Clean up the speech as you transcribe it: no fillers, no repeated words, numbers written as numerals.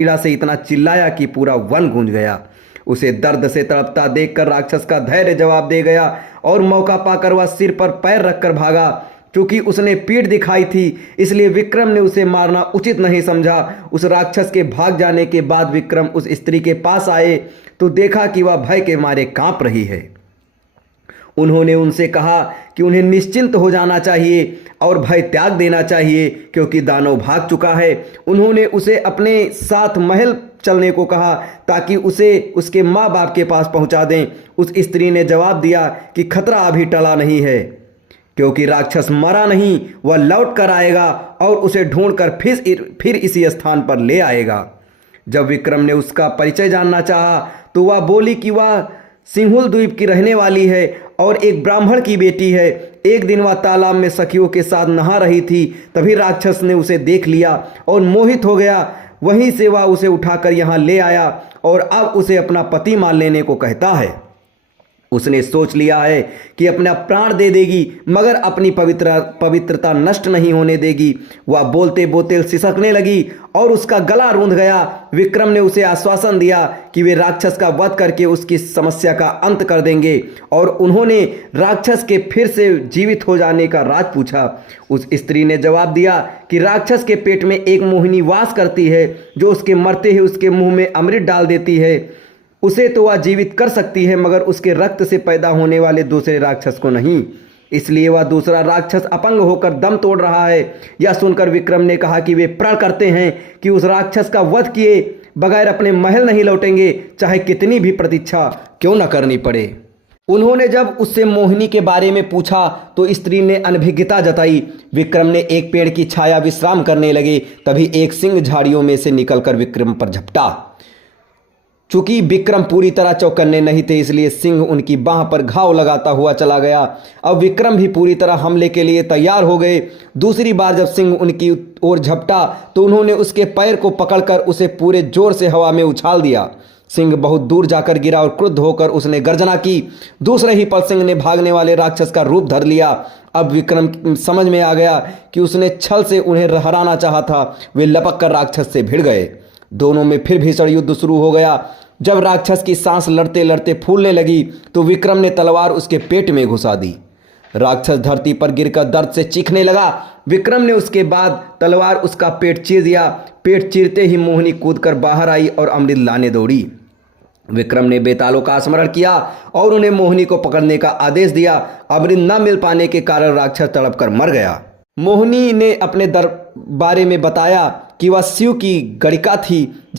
पीड़ा से इतना चिल्लाया कि पूरा वन गूंज गया। उसे दर्द से तड़पता देखकर राक्षस का धैर्य जवाब दे गया और मौका पाकर वह सिर पर पैर रखकर भागा। क्योंकि उसने पीठ दिखाई थी, इसलिए विक्रम ने उसे मारना उचित नहीं समझा। उस राक्षस के भाग जाने के बाद विक्रम उस स्त्री के पास आए तो देखा कि वह भय के मारे कांप रही है। उन्होंने उनसे कहा कि उन्हें निश्चिंत हो जाना चाहिए और भय त्याग देना चाहिए, क्योंकि दानव भाग चुका है। उन्होंने उसे अपने साथ महल चलने को कहा ताकि उसे उसके माँ बाप के पास पहुंचा दें। उस स्त्री ने जवाब दिया कि खतरा अभी टला नहीं है, क्योंकि राक्षस मरा नहीं, वह लौट कर आएगा और उसे ढूंढकर फिर इसी स्थान पर ले आएगा। जब विक्रम ने उसका परिचय जानना चाहा तो वह बोली कि वह सिंहुल द्वीप की रहने वाली है और एक ब्राह्मण की बेटी है। एक दिन वह तालाब में सखियों के साथ नहा रही थी, तभी राक्षस ने उसे देख लिया और मोहित हो गया। वहीं से वह उसे उठाकर यहाँ ले आया और अब उसे अपना पति मान लेने को कहता है। उसने सोच लिया है कि अपना प्राण दे देगी, मगर अपनी पवित्रता नष्ट नहीं होने देगी। वह बोलते बोलते सिसकने लगी और उसका गला रूंध गया। विक्रम ने उसे आश्वासन दिया कि वे राक्षस का वध करके उसकी समस्या का अंत कर देंगे और उन्होंने राक्षस के फिर से जीवित हो जाने का राज पूछा। उस स्त्री ने जवाब दिया कि राक्षस के पेट में एक मोहिनी वास करती है, जो उसके मरते ही उसके मुंह में अमृत डाल देती है। उसे तो वह जीवित कर सकती है, मगर उसके रक्त से पैदा होने वाले दूसरे राक्षस को नहीं। इसलिए वह दूसरा राक्षस अपंग होकर दम तोड़ रहा है। यह सुनकर विक्रम ने कहा कि वे प्रण करते हैं कि उस राक्षस का वध किए बगैर अपने महल नहीं लौटेंगे, चाहे कितनी भी प्रतीक्षा क्यों न करनी पड़े। उन्होंने जब उससे मोहिनी के बारे में पूछा तो स्त्री ने अनभिज्ञता जताई। विक्रम ने एक पेड़ की छाया विश्राम करने लगे, तभी एक सिंह झाड़ियों में से निकलकर विक्रम पर झपटा। चूंकि विक्रम पूरी तरह चौकन्ने नहीं थे, इसलिए सिंह उनकी बाह पर घाव लगाता हुआ चला गया। अब विक्रम भी पूरी तरह हमले के लिए तैयार हो गए। दूसरी बार जब सिंह उनकी ओर झपटा तो उन्होंने उसके पैर को पकड़कर उसे पूरे जोर से हवा में उछाल दिया। सिंह बहुत दूर जाकर गिरा और क्रुद्ध होकर उसने गर्जना की। दूसरे ही पल सिंह ने भागने वाले राक्षस का रूप धर लिया। अब विक्रम समझ में आ गया कि उसने छल से उन्हें हराना चाहा था। वे लपक कर राक्षस से भिड़ गए। दोनों में फिर भीषण युद्ध शुरू हो गया। जब राक्षस की सांस लड़ते लड़ते फूलने लगी तो विक्रम ने तलवार उसके पेट में घुसा दी। राक्षस धरती पर गिरकर दर्द से चीखने लगा। विक्रम ने उसके बाद तलवार उसका पेट चीर दिया। पेट चीरते ही मोहिनी कूदकर बाहर आई और अमृत लाने दौड़ी। विक्रम ने बेतालों का स्मरण किया और उन्हें मोहिनी को पकड़ने का आदेश दिया। अमृत न मिल पाने के कारण राक्षस तड़प कर मर गया। मोहिनी ने अपने बारे में बताया कि वह शिव की गणिका थी।